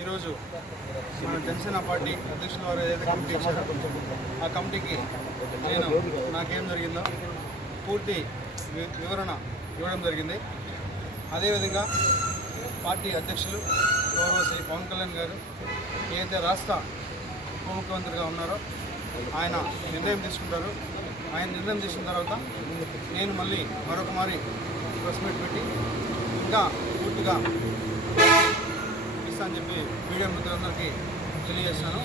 ఈరోజు మన జనసేన పార్టీ అధ్యక్షుల వారు ఏదైతే కమిటీ ఇచ్చారో ఆ కమిటీకి నేను నాకేం జరిగిందో పూర్తి వివరణ ఇవ్వడం జరిగింది. అదేవిధంగా పార్టీ అధ్యక్షులు గౌరవ శ్రీ పవన్ కళ్యాణ్ గారు ఏదైతే రాష్ట్ర ఉప ముఖ్యమంత్రిగా ఉన్నారో ఆయన నిర్ణయం తీసుకుంటారు. ఆయన నిర్ణయం తీసుకున్న తర్వాత నేను మళ్ళీ మరొక మారి ప్రెస్ మీట్ పెట్టి ఇంకా పూర్తిగా ఇస్తా అని చెప్పి మీడియా మిత్రులందరికీ తెలియజేస్తాను.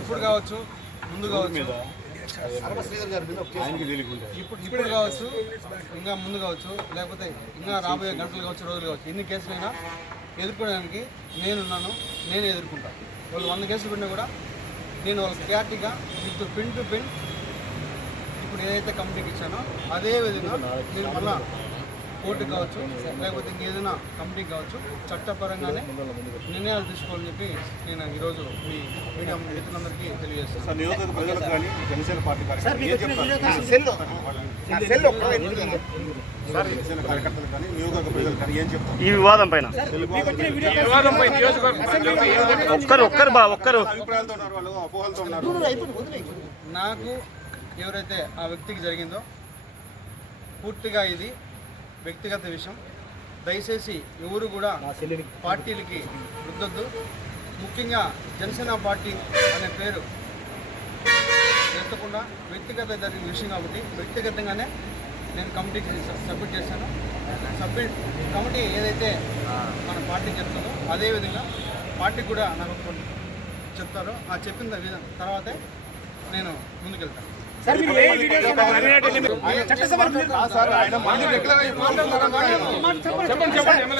ఇప్పుడు కావచ్చు, ముందు కావచ్చు, ఇప్పుడు కావచ్చు, ఇంకా ముందు కావచ్చు, లేకపోతే ఇంకా రాబోయే గంటలు కావచ్చు, రోజులు కావచ్చు, ఎన్ని కేసులైనా ఎదుర్కోవడానికి నేనున్నాను. నేనే ఎదుర్కొంటాను. వాళ్ళు 100 కేసులు పెట్టినా కూడా నేను వాళ్ళకి క్లారిటీగా విత్ పిన్ టు పిన్ ఇప్పుడు ఏదైతే కమిటీకి ఇచ్చానో అదే విధంగా నేను మళ్ళా కోర్టు కావచ్చు, లేకపోతే ఇంకేదైనా కమిటీ కావచ్చు, చట్టపరంగానే నిర్ణయాలు తీసుకోవాలని చెప్పి నేను ఈరోజు మీ మీడియా మిత్రులందరికీ తెలియజేస్తాను. ఈ వివాదం పైన నాకు ఎవరైతే ఆ వ్యక్తికి జరిగిందో పూర్తిగా ఇది వ్యక్తిగత విషయం. దయచేసి ఎవరు కూడా పార్టీలకి రుద్దొద్దు. ముఖ్యంగా జనసేన పార్టీ అనే పేరు ఎత్తకుండా వ్యక్తిగత జరిగిన విషయం కాబట్టి వ్యక్తిగతంగానే నేను కమిటీకి సబ్మిట్ చేశాను. కమిటీ ఏదైతే మన పార్టీ చెప్తుందో అదేవిధంగా పార్టీ కూడా నాకు చెప్తారో ఆ చెప్పిన తర్వాతే నేను ముందుకెళ్తాను.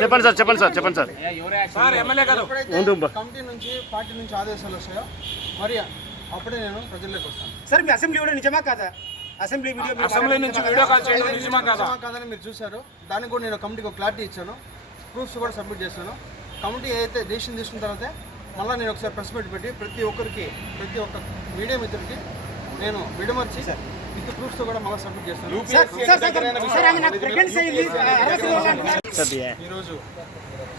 చెప్పండి సార్. కమిటీ నుంచి పార్టీ నుంచి ఆదేశాలు వస్తాయో మరి అప్పుడే నేను ప్రజల్లోకి వస్తాను. సార్ మీ అసెంబ్లీ వీడియో నిజమా కాదా? అసెంబ్లీ నుంచి వీడియో కాల్ చేయడం నిజమా కాదని మీరు చూశారు. దానికి కూడా నేను కమిటీకి ఒక క్లారిటీ ఇచ్చాను. ప్రూఫ్స్ కూడా సబ్మిట్ చేశాను. కమిటీ ఏదైతే డెసిషన్ తీసుకున్న తర్వాత మళ్ళీ నేను ఒకసారి ప్రెస్ మీట్ పెట్టి ప్రతి ఒక్క మీడియా మిత్రుడికి నేను విడమర్చి విత్ ప్రూఫ్స్తో కూడా మళ్ళీ సబ్మిట్ చేస్తాను. ఈరోజు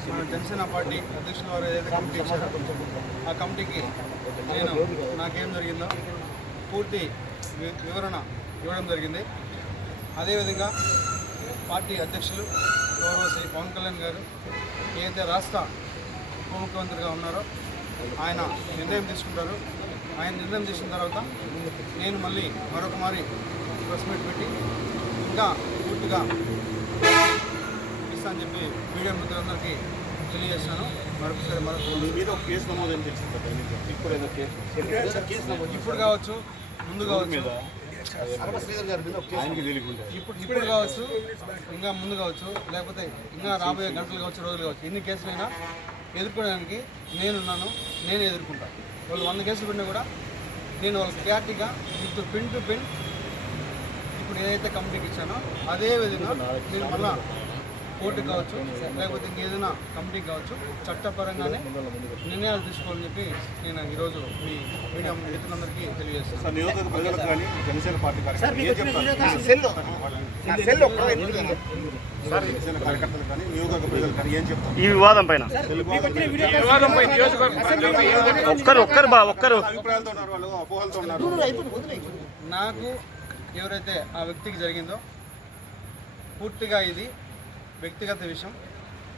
మన జనసేన పార్టీ అధ్యక్షుల వారు ఏదైతే కమిటీ ఇచ్చారో ఆ కమిటీకి నేను నాకేం జరిగిందో పూర్తి వివరణ ఇవ్వడం జరిగింది. అదేవిధంగా పార్టీ అధ్యక్షులు గౌరవ శ్రీ పవన్ కళ్యాణ్ గారు ఏదైతే రాష్ట్ర ఉప ముఖ్యమంత్రిగా ఉన్నారో ఆయన నిర్ణయం తీసుకుంటారు. ఆయన నిర్ణయం తీసుకున్న తర్వాత నేను మళ్ళీ మరొక మారి ప్రెస్ మీట్ పెట్టి ఇంకా పూర్తిగా ఇస్తా అని చెప్పి మీడియా మిత్రులందరికీ తెలియజేస్తాను. ఇప్పుడు కావచ్చు, ముందు కావచ్చు, ఇప్పుడు కావచ్చు, ఇంకా ముందు కావచ్చు, లేకపోతే ఇంకా రాబోయే గంటలు కావచ్చు, రోజులు కావచ్చు, ఎన్ని కేసులైనా ఎదుర్కోవడానికి నేనున్నాను. నేనే ఎదుర్కొంటాను. వాళ్ళు 100 కేసులు పెట్టినా కూడా నేను వాళ్ళకి క్లారిటీగా విత్ పిన్ టు పిన్ ఇప్పుడు ఏదైతే కమిటీకి ఇచ్చానో అదే విధంగా నేను మళ్ళా కోర్టు కావచ్చు, లేకపోతే ఇంకేదైనా కమిటీ కావచ్చు, చట్టపరంగానే నిర్ణయాలు తీసుకోవాలని చెప్పి నేను ఈరోజు మీ మీడియా మిత్రులందరికీ తెలియజేస్తాను. ఈ వివాదం పైన నాకు ఎవరైతే ఆ వ్యక్తికి జరిగిందో పూర్తిగా ఇది వ్యక్తిగత విషయం.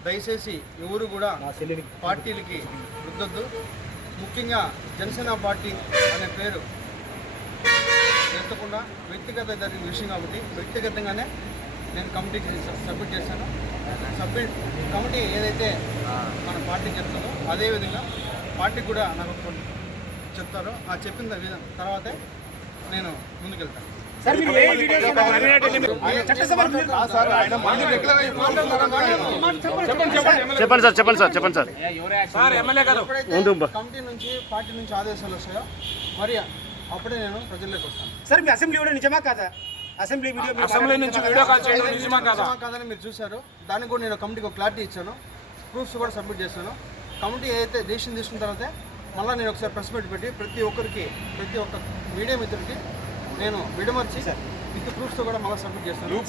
దయచేసి ఎవరు కూడా పార్టీలకి రుద్దొద్దు. ముఖ్యంగా జనసేన పార్టీ అనే పేరు ఎత్తకుండా వ్యక్తిగత జరిగిన విషయం కాబట్టి వ్యక్తిగతంగానే నేను కమిటీకి సబ్మిట్ చేశాను. కమిటీ ఏదైతే మన పార్టీ చెప్తుందో అదేవిధంగా పార్టీ కూడా నాకు చెప్తారో ఆ చెప్పిన తర్వాతే నేను ముందుకెళ్తాను. చెప్పండి సార్. కమిటీ నుంచి పార్టీ నుంచి ఆదేశాలు వస్తాయో మరి అప్పుడే నేను ప్రజల్లోకి వస్తాను. సార్ మీ అసెంబ్లీ వీడియో నిజమా కాదా? అసెంబ్లీ నుంచి వీడియో కాల్ చేయడం నిజమా కాదని మీరు చూశారు. దానికి కూడా నేను కమిటీకి ఒక క్లారిటీ ఇచ్చాను. ప్రూఫ్స్ కూడా సబ్మిట్ చేశాను. కమిటీ ఏదైతే డెసిషన్ తీసుకున్న తర్వాత మళ్ళీ నేను ఒకసారి ప్రెస్ మీట్ పెట్టి ప్రతి ఒక్క మీడియా మిత్రుడికి నేను విడమర్చి విత్ ప్రూఫ్స్తో కూడా మళ్ళీ సబ్మిట్ చేస్తాను.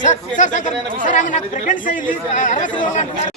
సార్, ఆమె నాకు ప్రెగ్నెన్సీ అయింది, 60 రోజులు అంటున్నారు.